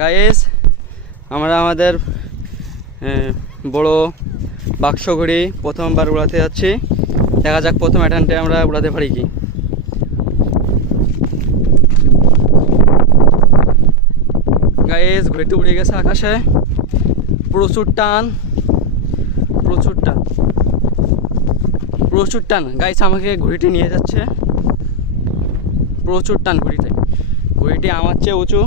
Guys আমরা আমাদের বড় বাক্স ঘড়ি প্রথমবার উড়াতে যাচ্ছি। দেখা যাক প্রথম অ্যাটেম্পটে আমরা উড়াতে পারি কি। গাইস ঘড়িটি উড়ে গেছে আকাশে, প্রচুর টান প্রচুর টান প্রচুর টান। গাইস আমাকে ঘড়িটি নিয়ে যাচ্ছে, প্রচুর টান ঘড়িতে। ঘড়িটি আমার চেয়ে উঁচু,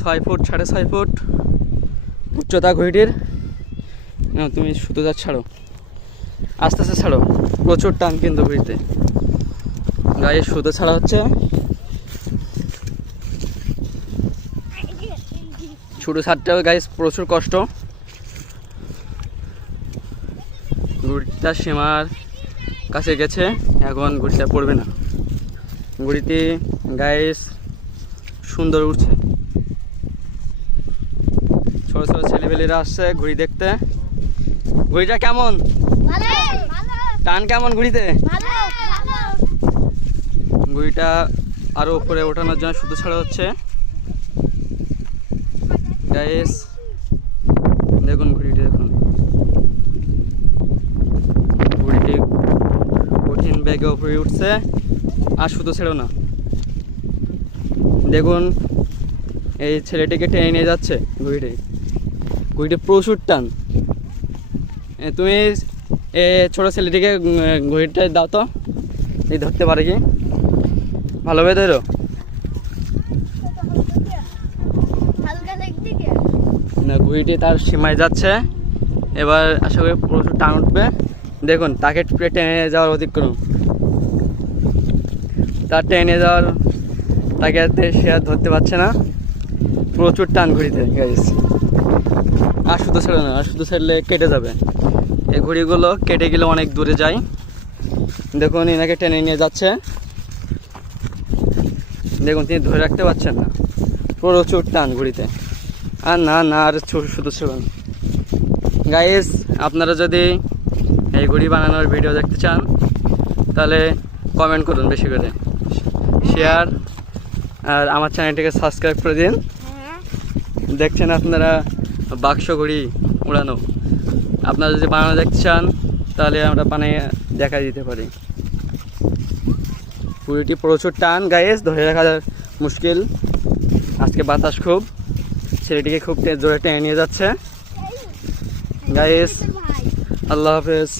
6 ফুট 6.5 ফুট উচ্চতা ঘড়িটির। তুমি সুতোটা ছাড়ো, আস্তে আস্তে ছাড়ো, প্রচুর টান কিন্তু ঘড়িতে। গায়ে সুতো ছাড়া হচ্ছে, ছুটো ছাড়তেও গাইস প্রচুর কষ্ট। ঘড়িটা সীমার কাছে গেছে, এখন ঘড়িটা পড়বে না। ঘড়িটি গাইস সুন্দর উঠছে। ছোট ছোট ছেলেপেলেরা আসছে ঘড়ি দেখতে। ঘড়িটা কেমন, টান কেমন ঘড়িতে? ঘড়িটা আরো উপরে ওঠানোর জন্য সুতো ছাড়া হচ্ছে। গাইস দেখুন ঘড়িটি, দেখুন ঘড়িটি কঠিন বেগে উপরে উঠছে, আর সুতো ছেড়ো না। দেখুন এই ছেলেটিকে টেনে নিয়ে যাচ্ছে ঘড়িটি। ঘড়িটি প্রচুর টান। তুমি ছোট ছেলেটিকে ঘড়িটা দাও তো, এই ধরতে পারে কি? ভালোভাবে ধরো। না, ঘড়িটি তার সীমায় যাচ্ছে, এবার আশা করি প্রচুর টান উঠবে। দেখুন তাকে টেনে যাওয়ার অতিক্রম, তার টেনে যাওয়ার তাকে সে আর ধরতে পারছে না, প্রচুর টান ঘড়িতে গাইস। আর শুধু ছেড়ে না, আর শুধু ছাড়লে কেটে যাবে। এই ঘড়িগুলো কেটে গেলে অনেক দূরে যায়। দেখুন এনাকে টেনে নিয়ে যাচ্ছে, দেখুন তিনি ধরে রাখতে পারছেন না, প্রচুর টান ঘড়িতে। আর না না আর শুধু ছিল না। গাইস আপনারা যদি এই ঘড়ি বানানোর ভিডিও দেখতে চান তাহলে কমেন্ট করুন, বেশি করে শেয়ার, আর আমার চ্যানেলটিকে সাবস্ক্রাইব করে দিন। দেখছেন আপনারা বাক্স ঘড়ি উড়ানো, আপনারা যদি বানানো দেখতে চান তাহলে আমরা বানিয়ে দেখা দিতে পারি। ঘড়িটি প্রচুর টান গাইস, ধরে রাখা মুশকিল। আজকে বাতাস খুব, ছেলেটিকে খুব জোরে টেনে নিয়ে যাচ্ছে গাইস। আল্লাহ হাফেজ।